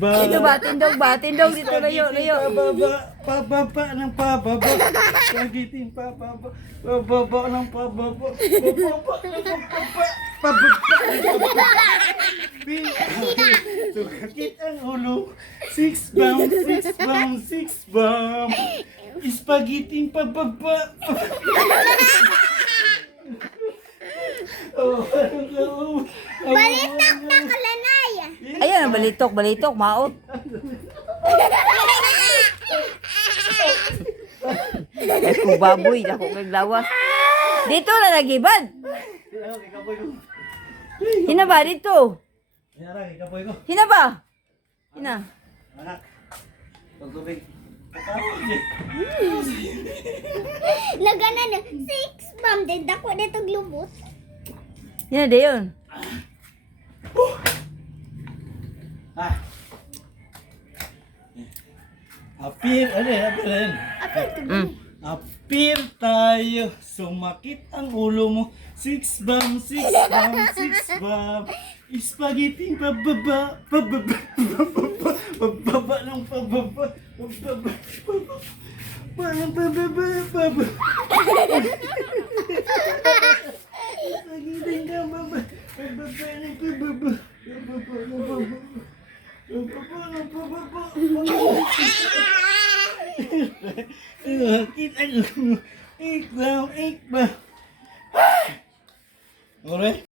bam. Dito ba? Tindog dito. Layo. Pababa ng pababa. Spaghetti pababa. Pababa ng pababa. Sukakit ang ulo. 6 bam. Spaghetti pababa. Balitak na kalanay. Ayan, balitok. Maot. Ay, kung baboy. Ako kay lawas. Dito na nagibad. Hina ba? Dito. Hina ba? Hina. Anak. Pagtubig. Nagana na 6 bam din dako dito glubot. Hina de yun. Ah. Apir yan. Apil to. Apir tayo, sumakit ang ulo mo. 6 bam. Spaghetti pababa ng pababa. Spaghetti ka baba. Pababa ng pababa. Kita nyo. Ikbam. Alright.